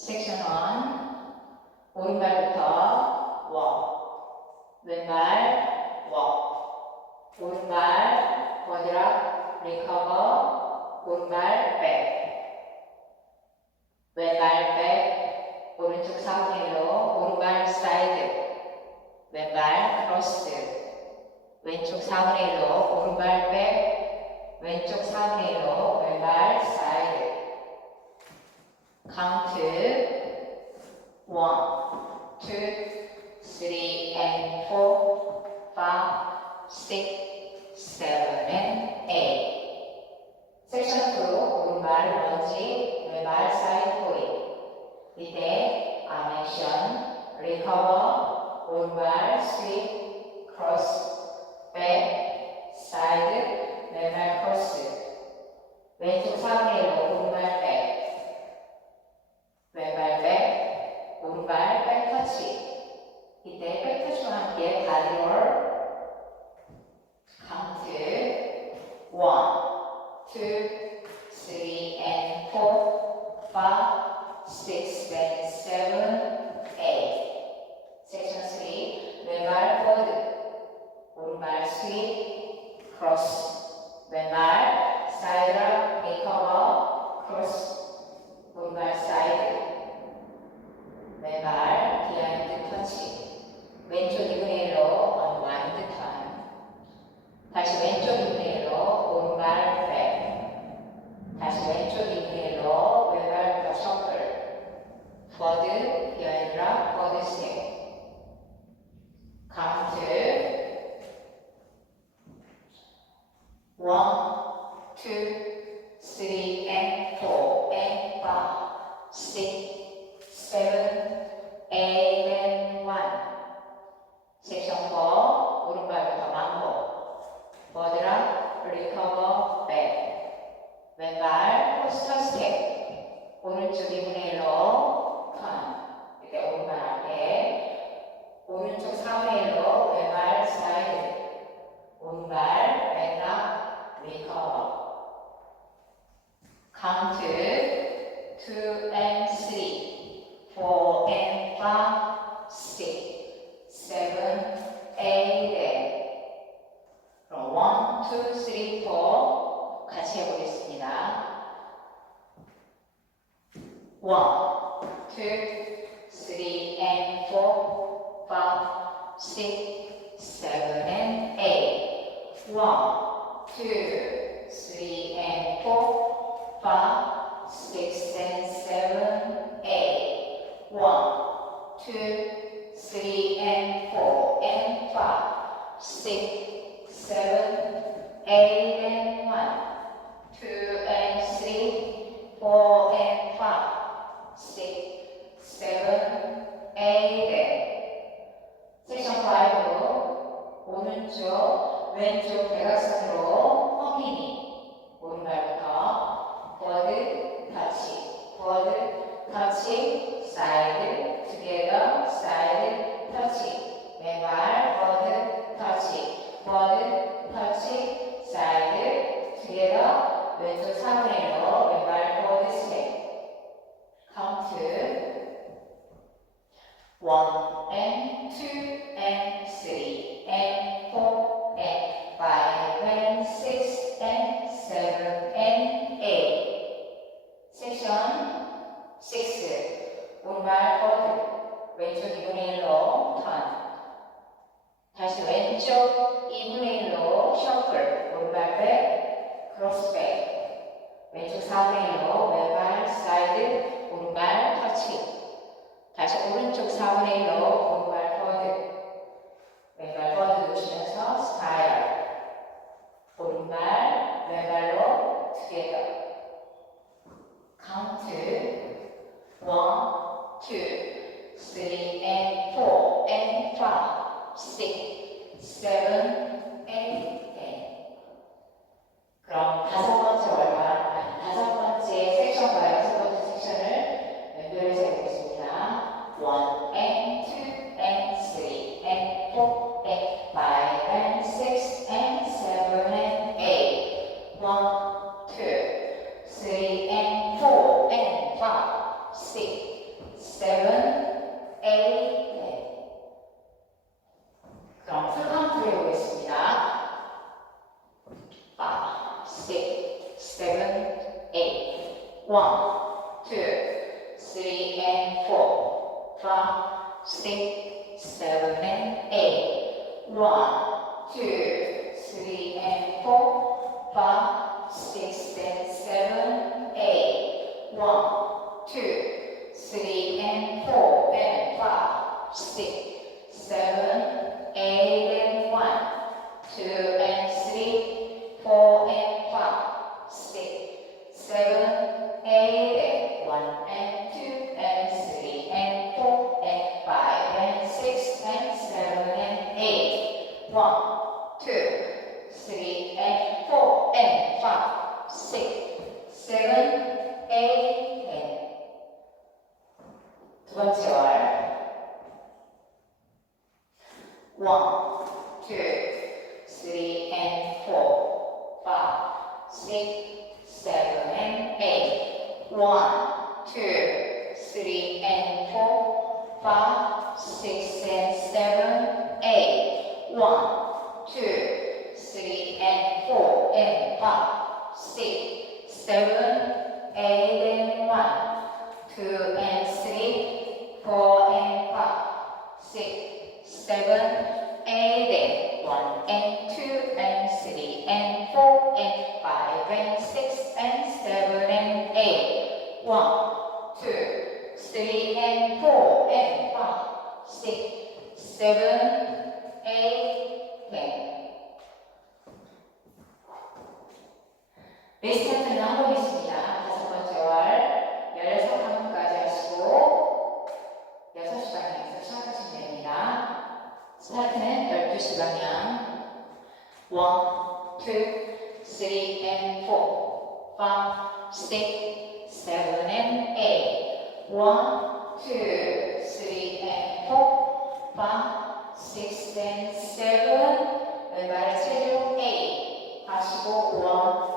섹션 1 오른발부터 walk 왼발 walk 오른발 버드락 리커버 오른발 백 왼발 백 오른쪽 4분의 1로 오른발 사이드 왼발 크로스 왼쪽 4분의 1로 오른발 백 왼쪽 4분의 1로 왼발 사이드 카운트 1, 2, 3 and 4, 5, 6, 7 and 8 섹션 2 오른발 런지 왼발 사이드 꼬리 이때 아멘션 리커버 오른발 스윗 크로스 백 사이드 왼발 크로스 왼쪽 4분의 1로 오른발 백 왼발 백, 오른발 백 터치. 이때 백 터치와 함께 바디롤 카운트 1, 2, 3 and 4, 5, 6 and 7, 8 섹션 3 왼발 포드 오른발 스윗 크로스 왼발 사이드 리커버 크로스 오른발 사이드 왼발 비하인드 터치 왼쪽 2분의 1로 언와인드 턴 다시 왼쪽 2분의 1로 오른발 백 다시 왼쪽 2분의 1로 왼발부터 셔플 포드 비하인드라 포드 스냅 카운트 1, 2, 3 and 4 and 5, 6, 7, 8 and 1 섹션 4 오른발부터 망고 버드락 리커버 백 왼발 포스터 스텝 오른쪽 2분의 1로 턴 이때 오른발 앞에 오른쪽 4분의 1로 왼발 사이드 오른발 왼락 리커버 카운트 2 and 3 4 and 5 6 7 8 그럼 1, 2, 3, 4 같이 해보겠습니다 1, 2, 3 and 4 5 6 7 and 8 1, 2, 3 and 4 5, 6 and 7, 8 1, 2, 3 and 4 and 5 6, 7, 8 and 1 2 and 3 4 and 5 6, 7, 8 섹션 5로 오른쪽 왼쪽 대각선으로 펌핑이 오른발부터 버드 터치 사이드 together 사이드 터치 왼발 버드 터치 사이드 together 왼쪽 3분의 1로 왼발 버드 스텝 카운트 1 and 2 and 3 and 4 and 5 and 6 and 7 and 8 섹션 6 오른발 포드 왼쪽 2분의 1로 턴 다시 왼쪽 2분의 1로 셔플 오른발 백 크로스 백 왼쪽 4분의 1로 왼발 사이드 오른발 터치 다시 오른쪽 4분의 1로 오른발 포드 왼발 포드 놓치면서 스타일 오른발 왼발로 together 카운트 1, 2, 3 and 4 and 5, 6, 7, 8 그럼 다섯 번째 섹션과 여섯 번째 섹션을 연결해서 해보겠습니다. 1 and 2 and 3 and 4 and 5 and 6 and 7 and 8 1, 2, 3 and 4 and 5 6, 7, 8, 10. 그럼 풀카운트로 해보겠습니다. 5, 6, 7, 8. 1, 2, 3 and 4. 5, 6, 7 and 8. 1, 2, 3 and 4. 5, 6 and 7, 8. 1, 2, 3 and 4 and 5, 6, 7, 8 and 1, 2 and 3, 4 and 5, 6, 7, 8 and 1 and 2 and 3 and 4 and 5 and 6 and 7 and 8. 1, 2, 3 and 4 and 5, 6, 7, 8 and 두 번째 월 1, 2, 3 and 4, 5, 6, 7 and 8. 1, 2, 3 and 4, 5, 6 and 7, 8. 1, 2, 3 and 4 and 5, 6, 7, 8 and 1, 2 and 3, 4 and 5, 6, 7, 8 and 1 and 2 and 3 and 4 and 5 and 6 and 7 and 8. 1, 2, 3 and 4 and 5, 6, 7, 8, 10. 베이스 차트는 한 번 있습니다. 다섯 번째 월 16방향까지 하시고 6시 방향에서 시작하시면 됩니다. 스타트는 12시 방향 1, 2, 3 and 4, 5, 6, 7 and 8. 1, 2, 3 and 4, 5, 6 and 7. 왼발의 체중 8 하시고 1,